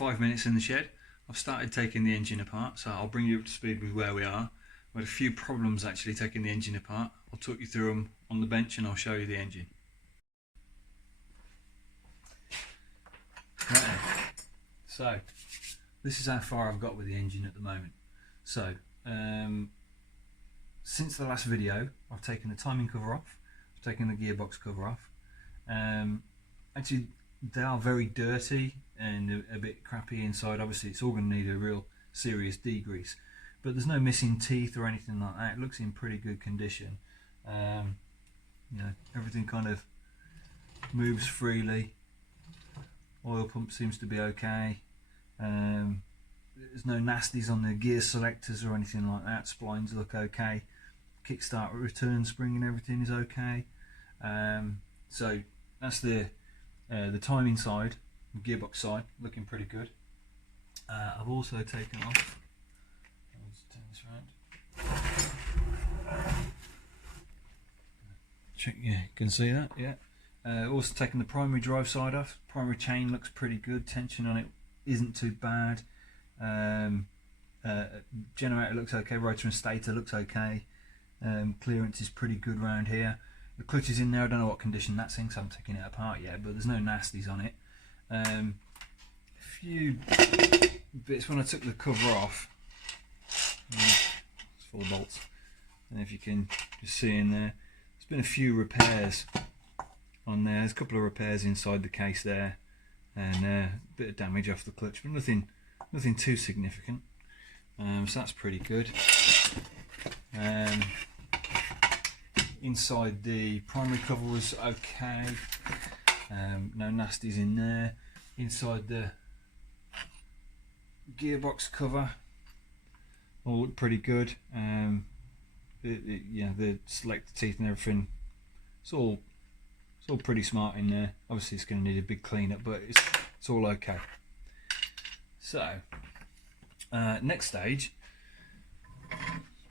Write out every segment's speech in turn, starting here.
5 minutes in the shed. I've started taking the engine apart, so I'll bring you up to speed with where we are. We had a few problems actually taking the engine apart. I'll talk you through them on the bench and I'll show you the engine. Right then. So this is how far I've got with the engine at the moment. So since the last video, I've taken the timing cover off, I've taken the gearbox cover off. Actually, they are very dirty and a bit crappy inside. Obviously, it's all going to need a real serious degrease, but there's no missing teeth or anything like that. It looks in pretty good condition. You know, everything kind of moves freely. Oil pump seems to be okay. There's no nasties on the gear selectors or anything like that. Splines look okay. Kickstart return spring and everything is okay. So that's the timing side, the gearbox side, looking pretty good. I've also taken off. Let's turn this around. Check, yeah, you can see that. Yeah. Also taken the primary drive side off. Primary chain looks pretty good. Tension on it isn't too bad. Generator looks okay. Rotor and stator looks okay. Clearance is pretty good around here. The clutch is in there. I don't know what condition that's in, so I'm taking it apart yet, but there's no nasties on it. A few bits when I took the cover off. It's full of bolts. And if you can just see in there, there's been a few repairs on there. There's a couple of repairs inside the case there, and a bit of damage off the clutch, but nothing too significant. So that's pretty good. Inside the primary cover was okay. No nasties in there. Inside the gearbox cover, all looked pretty good. Yeah, the selector teeth and everything, it's all pretty smart in there. Obviously it's going to need a big cleanup, but it's all okay. So next stage,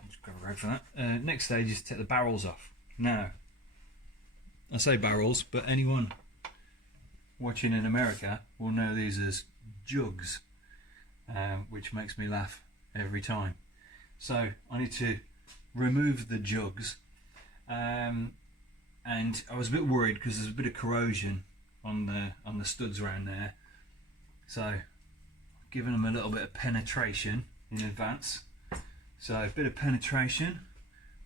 just grab a rag for that. Next stage is to take the barrels off. Now, I say barrels, but anyone watching in America will know these as jugs, which makes me laugh every time. So I need to remove the jugs, and I was a bit worried because there's a bit of corrosion on the studs around there. So I've given them a little bit of penetration in advance. So a bit of penetration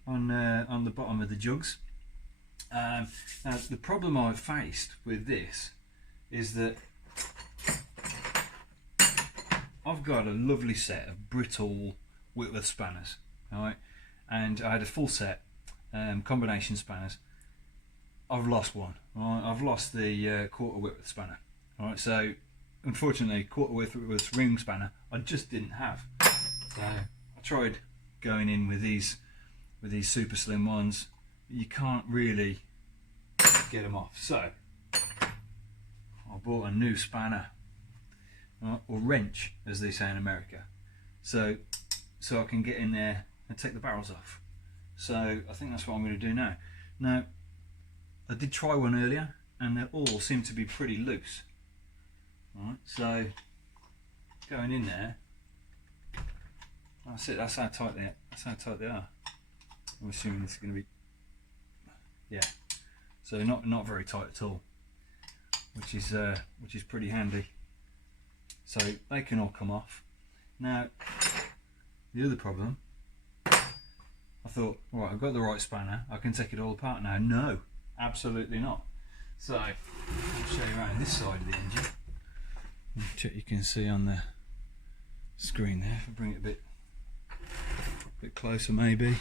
on the bottom of the jugs. Now the problem I've faced with this is that I've got a lovely set of brittle Whitworth spanners, alright, and I had a full set combination spanners. I've lost one. Right? I've lost the quarter Whitworth spanner. Alright, so unfortunately, quarter Whitworth ring spanner I just didn't have. So I tried going in with these super slim ones. You can't really get them off. So I bought a new spanner, or wrench as they say in America, so I can get in there and take the barrels off. So I think that's what I'm going to do now. Now, I did try one earlier and they all seem to be pretty loose. Right, so going in there, that's it. That's how tight they are. I'm assuming it's going to be, yeah. So not very tight at all, which is pretty handy. So they can all come off. Now, the other problem, I thought, right, I've got the right spanner, I can take it all apart now. No, absolutely not. So I'll show you around this side of the engine. Check, you can see on the screen there. If I bring it a bit closer maybe,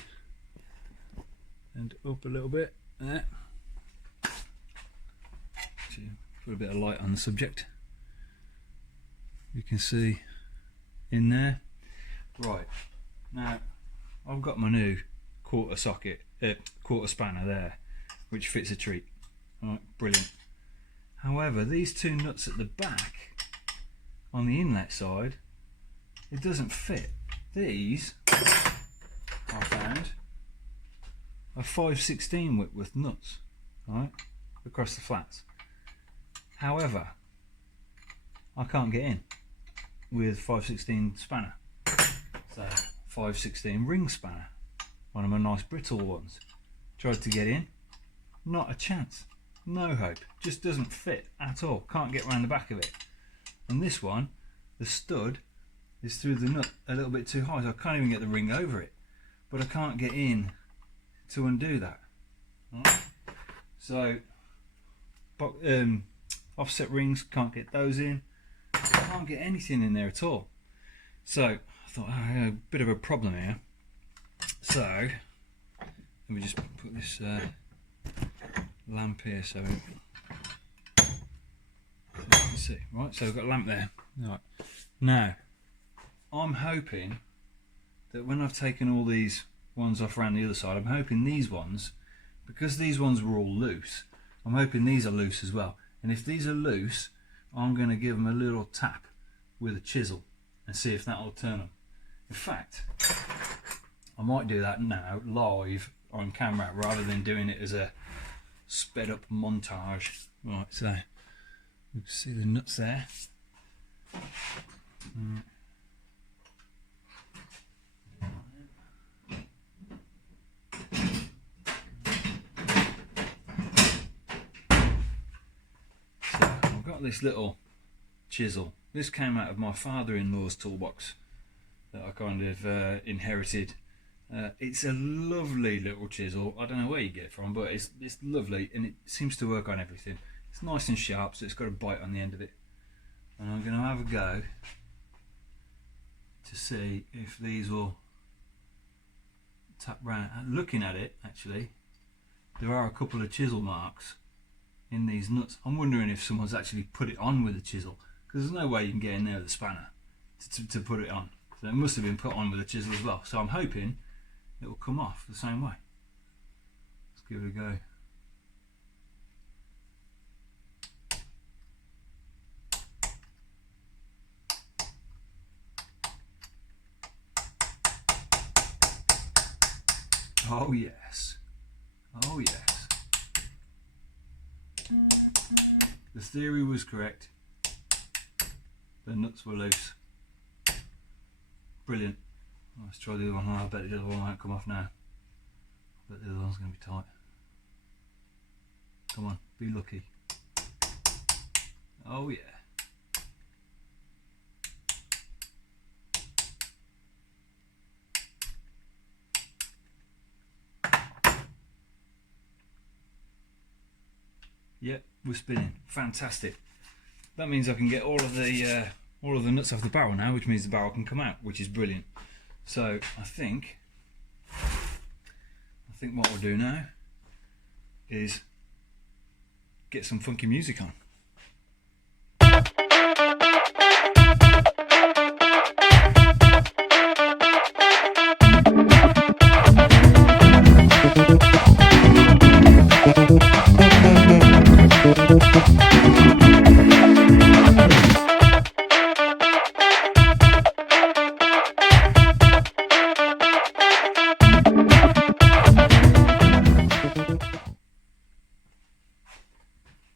and up a little bit there. Actually, put a bit of light on the subject. You can see in there. Right, now I've got my new quarter spanner there, which fits a treat. Alright, brilliant. However, these two nuts at the back on the inlet side, it doesn't fit. These I found are 5/16 Whitworth nuts, right, across the flats. However, I can't get in. with 5/16 spanner. So 5/16 ring spanner, one of my nice brittle ones. Tried to get in, not a chance, no hope, just doesn't fit at all, can't get around the back of it. And this one, the stud is through the nut a little bit too high, so I can't even get the ring over it, but I can't get in to undo that. Right. So offset rings, can't get those in, can't get anything in there at all. So I thought, oh, I had a bit of a problem here. So let me just put this lamp here so you can see. Right, so we've got a lamp there. Right. Now, I'm hoping that when I've taken all these ones off around the other side, I'm hoping these ones, because these ones were all loose, I'm hoping these are loose as well. And if these are loose, I'm going to give them a little tap with a chisel and see if that will turn them. In fact, I might do that now live on camera rather than doing it as a sped up montage. Right, so you can see the nuts there. I've got this little chisel. This came out of my father-in-law's toolbox that I kind of inherited. It's a lovely little chisel. I don't know where you get it from, but it's lovely and it seems to work on everything. It's nice and sharp, so it's got a bite on the end of it. And I'm going to have a go to see if these will tap round. Looking at it, actually, there are a couple of chisel marks in these nuts. I'm wondering if someone's actually put it on with a chisel, because there's no way you can get in there with a spanner to put it on. So it must have been put on with a chisel as well. So I'm hoping it will come off the same way. Let's give it a go. Oh yes, oh yes. The theory was correct. The nuts were loose. Brilliant. Let's try the other one. I bet the other one won't come off now. I bet the other one's going to be tight. Come on, be lucky. Oh yeah. Yep, we're spinning. Fantastic. That means I can get all of the nuts off the barrel now, which means the barrel can come out, which is brilliant. So I think what we'll do now is get some funky music on.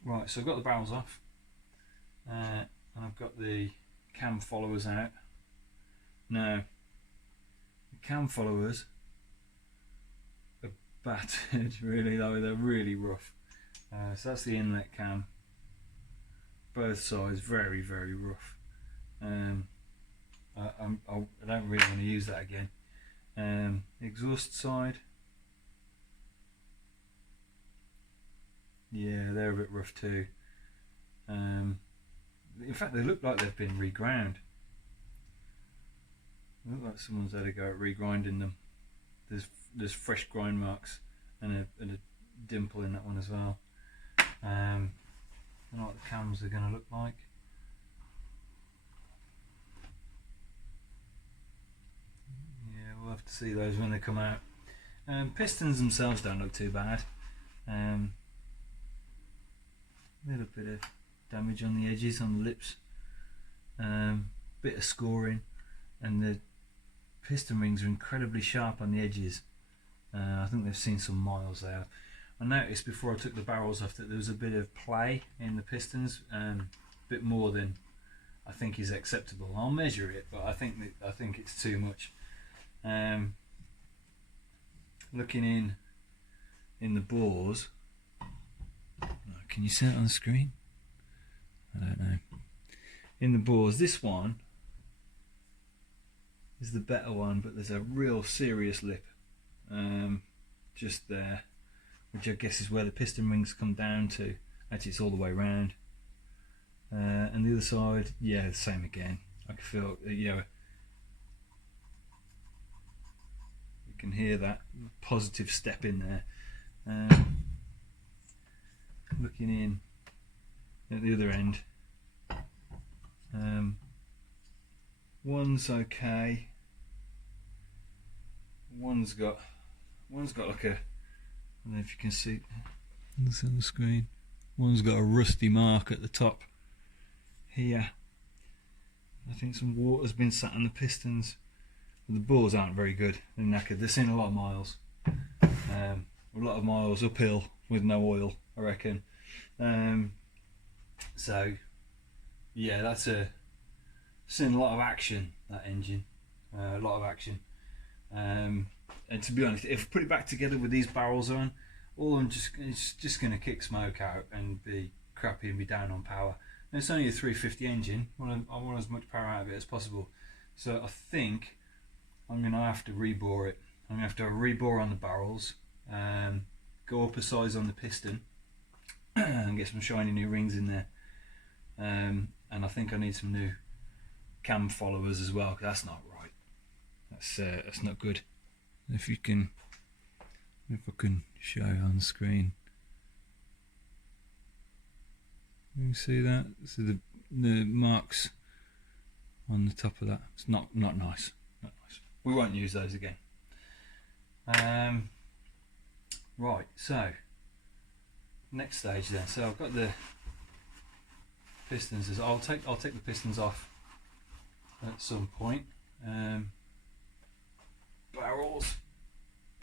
Right, so I've got the barrels off, and I've got the cam followers out. Now, the cam followers are battered, really, though they're really rough. So that's the inlet cam, both sides very, very rough. I don't really want to use that again. Exhaust side, yeah, they're a bit rough too. In fact, they look like they've been reground. They look like someone's had a go at regrinding them. There's fresh grind marks and a dimple in that one as well. I don't know what the cams are going to look like. Yeah, we'll have to see those when they come out. Pistons themselves don't look too bad. Little bit of damage on the edges, on the lips, bit of scoring, and the piston rings are incredibly sharp on the edges. I think they've seen some miles there. I noticed before I took the barrels off that there was a bit of play in the pistons, a bit more than I think is acceptable. I'll measure it, but I think it's too much. Looking in the bores, can you see it on the screen? I don't know. In the bores, this one is the better one, but there's a real serious lip just there, which I guess is where the piston rings come down to. Actually, it's all the way around. And the other side, yeah, the same again. I can feel, you know, you can hear that positive step in there. Looking in at the other end, one's okay. One's got like a, I don't know if you can see this on the screen. One's got a rusty mark at the top here. I think some water's been sat on the pistons. But the bores aren't very good. They're knackered. They're seeing a lot of miles. A lot of miles uphill with no oil, I reckon. So yeah, that's seeing a lot of action, that engine. A lot of action. And to be honest, if I put it back together with these barrels on, it's just going to kick smoke out and be crappy and be down on power. And it's only a 350 engine. I want as much power out of it as possible. So I think I'm going to have to rebore it. I'm going to have to rebore on the barrels, go up a size on the piston, and get some shiny new rings in there. And I think I need some new cam followers as well, because that's not right. That's not good. If I can show on the screen, you can see that. So the marks on the top of that. It's not nice. Not nice. We won't use those again. Right. So next stage then. So I've got the pistons. I'll take the pistons off at some point. Barrels.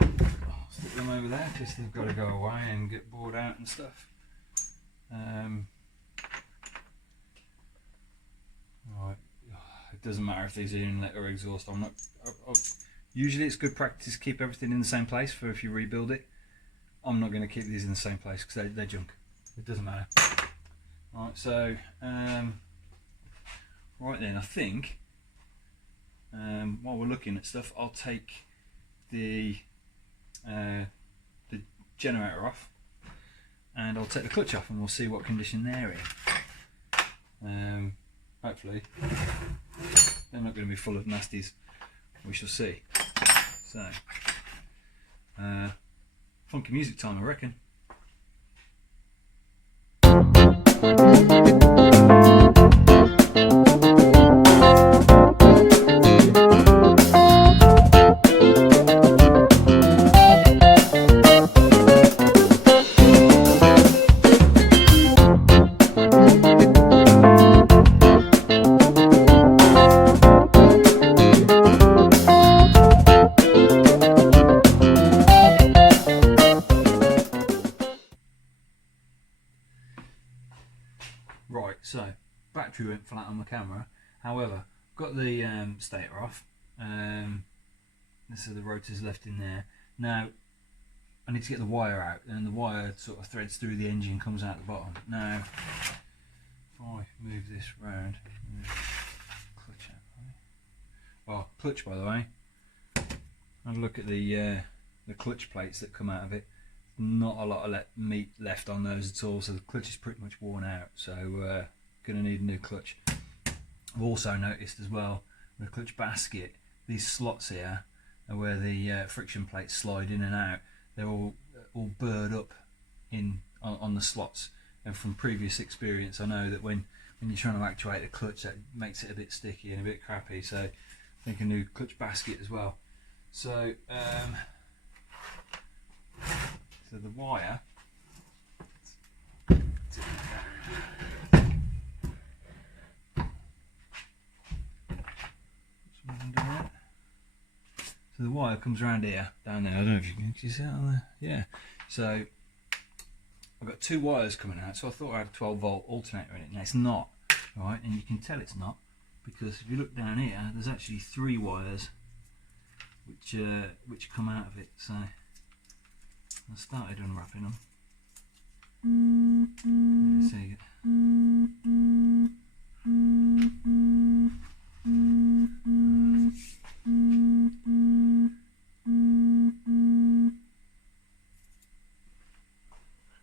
I'll stick them over there because they've got to go away and get bored out and stuff. Right. It doesn't matter if these are inlet or exhaust. Usually it's good practice to keep everything in the same place for if you rebuild it. I'm not going to keep these in the same place because they're junk. It doesn't matter. Right. So right then, I think while we're looking at stuff, I'll take the generator off and I'll take the clutch off and we'll see what condition they're in. Hopefully they're not going to be full of nasties. We shall see. So funky music time, I reckon. Right, so battery went flat on the camera. However, got the stator off. So the rotor's left in there. Now I need to get the wire out, and the wire sort of threads through the engine, comes out the bottom. Now if I move this round, clutch out. Oh, clutch, by the way. Have a look at the clutch plates that come out of it. Not a lot of meat left on those at all, so the clutch is pretty much worn out, so going to need a new clutch. I've also noticed as well, the clutch basket, these slots here are where the friction plates slide in and out. They're all burred up on the slots, and from previous experience I know that when you're trying to actuate the clutch, that makes it a bit sticky and a bit crappy, so I think a new clutch basket as well. So so the wire, so the wire comes around here, down there. I don't know if you can see that on there. Yeah. So I've got two wires coming out. So I thought I had a 12-volt alternator in it. Now it's not. right? And you can tell it's not, because if you look down here, there's actually 3 wires which come out of it. So I started unwrapping them. Let's see.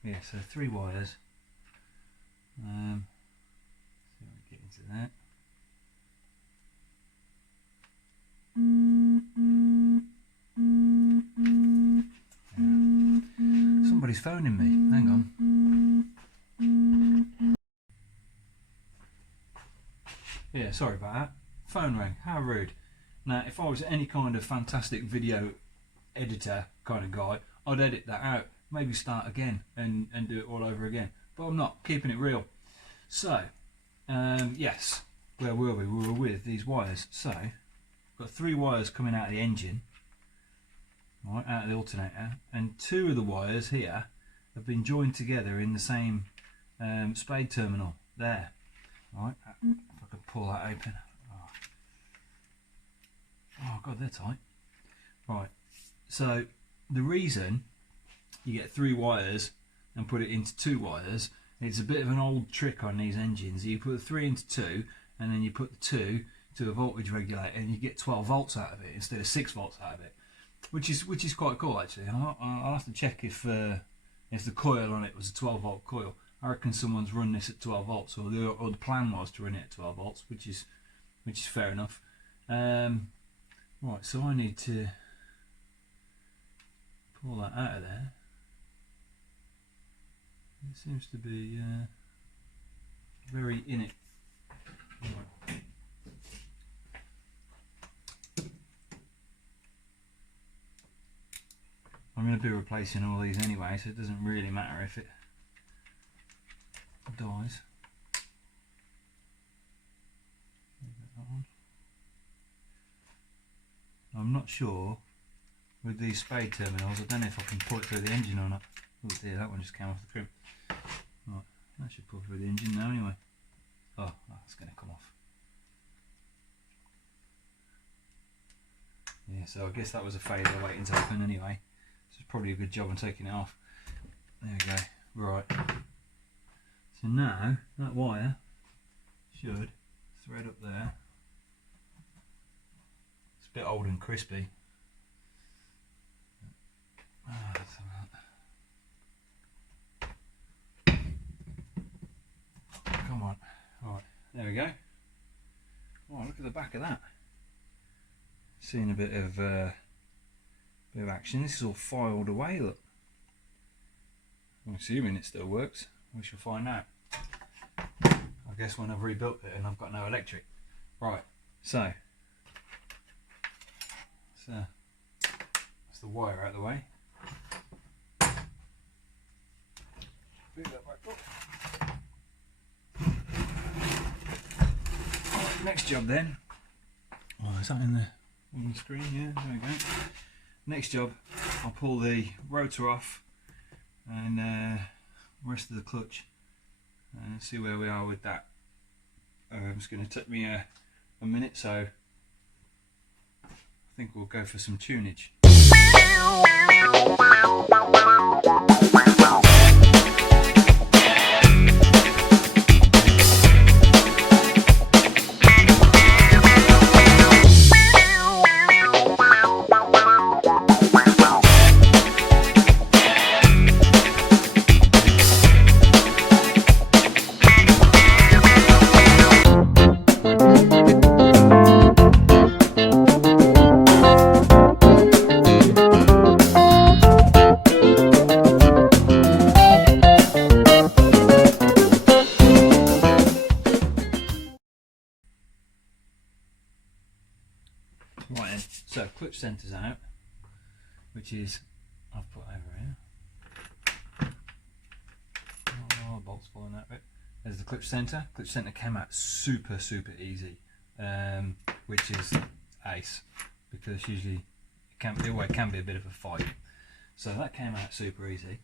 Yeah, so 3 wires. So we get into that. Yeah. Somebody's phoning me. Hang on. Yeah, sorry about that. Phone rang. How rude. Now, if I was any kind of fantastic video editor kind of guy, I'd edit that out. Maybe start again and do it all over again. But I'm not. Keeping it real. So, yes. Where were we? We were with these wires. So, got 3 wires coming out of the engine. Right, out of the alternator. And 2 of the wires here have been joined together in the same spade terminal. There. Right. If I could pull that open. Oh god, they're tight. Right, so the reason you get 3 wires and put it into 2 wires, it's a bit of an old trick on these engines. You put the 3 into 2 and then you put the 2 to a voltage regulator and you get 12 volts out of it instead of 6 volts out of it, which is quite cool actually. I'll have to check if the coil on it was a 12 volt coil. I reckon someone's run this at 12 volts, or the plan was to run it at 12 volts, which is fair enough. Right, so I need to pull that out of there. It seems to be very in it. Right. I'm going to be replacing all these anyway, so it doesn't really matter if it dies. I'm not sure with these spade terminals. I don't know if I can pull it through the engine or not. Oh dear, that one just came off the crimp. Right, that should pull through the engine now anyway. Oh, that's going to come off. Yeah, so I guess that was a failure waiting to open anyway. So it's probably a good job on taking it off. There we go. Right. So now that wire should thread up there. It's a bit old and crispy. Come on. Alright, there we go. Oh, look at the back of that. Seeing a bit of action. This is all filed away, look. I'm assuming it still works. We shall find out. I guess when I've rebuilt it and I've got no electric. Right, so that's the wire out of the way. Pick that back up. Right, next job then. Oh, is that on the screen? Yeah, there we go. Next job, I'll pull the rotor off and rest of the clutch and see where we are with that. It's going to take me a minute, so I think we'll go for some tunage. Right then, so clutch centre's out, which is, I've put over here. Oh, bolt's falling that bit. There's the clutch centre. Clutch centre came out super easy, which is ace, because usually it can be a bit of a fight. So that came out super easy,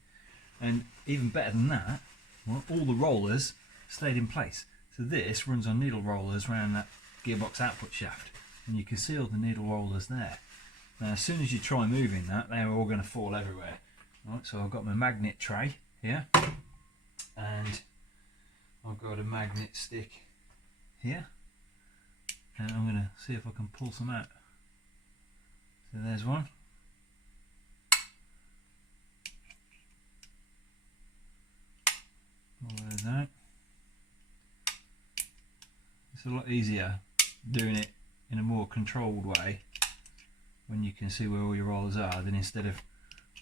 and even better than that, well, all the rollers stayed in place. So this runs on needle rollers around that gearbox output shaft, and you can see all the needle rollers there. Now as soon as you try moving that, they're all going to fall everywhere. Right, so I've got my magnet tray here, and I've got a magnet stick here, and I'm going to see if I can pull some out. So there's one. Pull those out. It's a lot easier doing it in a more controlled way when you can see where all your rollers are, than instead of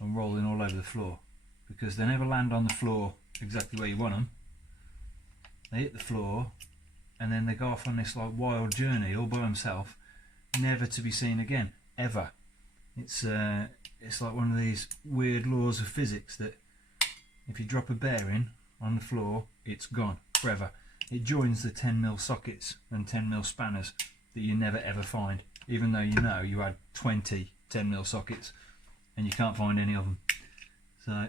rolling all over the floor, because they never land on the floor exactly where you want them. They hit the floor and then they go off on this like wild journey all by themselves, never to be seen again, ever. It's like one of these weird laws of physics that if you drop a bearing on the floor, it's gone forever. It joins the 10mm sockets and 10mm spanners that you never ever find, even though you know you had 20 10mm sockets and you can't find any of them. So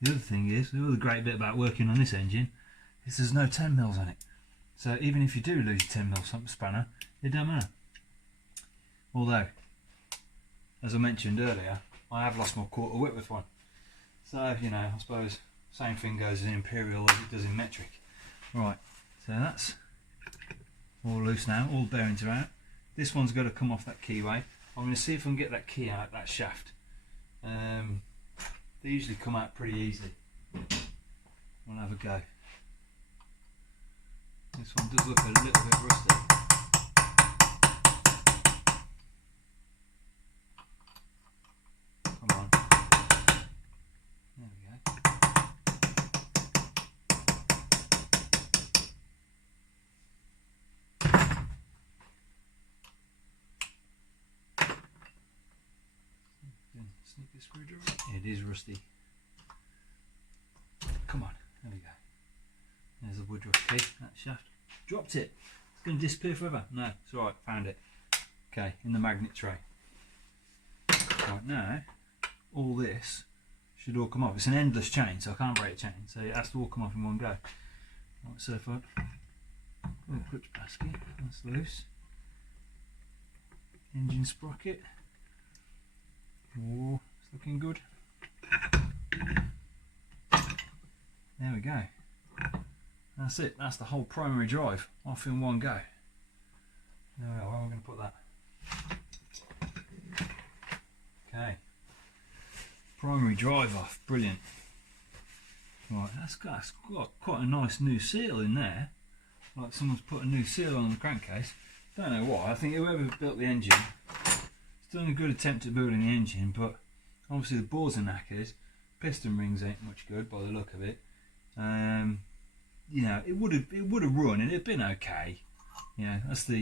the other thing is, the other great bit about working on this engine is there's no 10mm on it. So even if you do lose a 10mm spanner, it don't matter. Although, as I mentioned earlier, I have lost my 1/4 Whitworth one. So, you know, I suppose same thing goes in imperial as it does in metric. Right, so that's all loose now, all the bearings are out. This one's got to come off that keyway. I'm going to see if I can get that key out, that shaft. They usually come out pretty easily. We'll have a go. This one does look a little bit rusty. Come on. There we go. Sneak the screwdriver. It is rusty. Come on, there we go. There's the Woodruff key, that shaft. Dropped it. It's going to disappear forever. No, it's alright, found it. Okay, in the magnet tray. Right, now, all this should all come off. It's an endless chain, so I can't break a chain, so it has to all come off in one go. Right, so if I pull the clutch basket, that's loose. Engine sprocket. Oh, it's looking good. There we go. That's it. That's the whole primary drive off in one go. There we are. Where am I going to put that? Okay. Primary drive off. Brilliant. Right, that's got quite a nice new seal in there. Like someone's put a new seal on the crankcase. Don't know why. I think whoever built the engine has done a good attempt at building the engine, but obviously the bores are knackered. Piston rings ain't much good by the look of it. You know, it would have run and it'd been okay. Yeah, that's the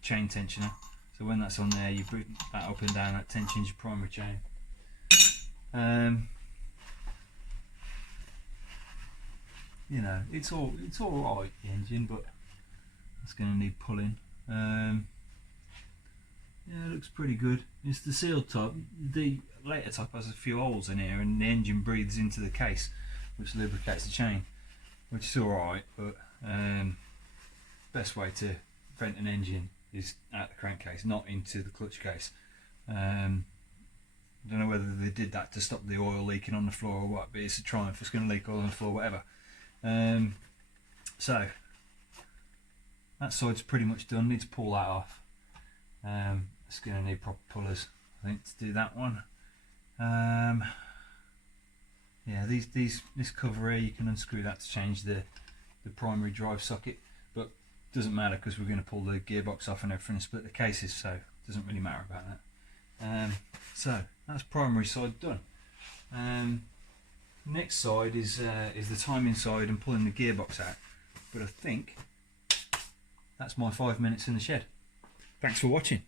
chain tensioner. So when that's on there, you put that up and down. That tensions your primary chain. You know, it's all right, the engine, but it's going to need pulling. Yeah, it looks pretty good. It's the sealed top. The later top has a few holes in here, and the engine breathes into the case, which lubricates the chain, which is all right. But best way to vent an engine is out the crankcase, not into the clutch case. I don't know whether they did that to stop the oil leaking on the floor or what, but it's a triumph. It's going to leak oil on the floor, whatever. So that side's pretty much done. Need to pull that off. It's going to need proper pullers, I think, to do that one. Yeah, this cover here, you can unscrew that to change the primary drive socket, but it doesn't matter because we're going to pull the gearbox off and everything and split the cases, so it doesn't really matter about that. So that's primary side done. Next side is the timing side and pulling the gearbox out, but I think that's my 5 minutes in the shed. Thanks for watching.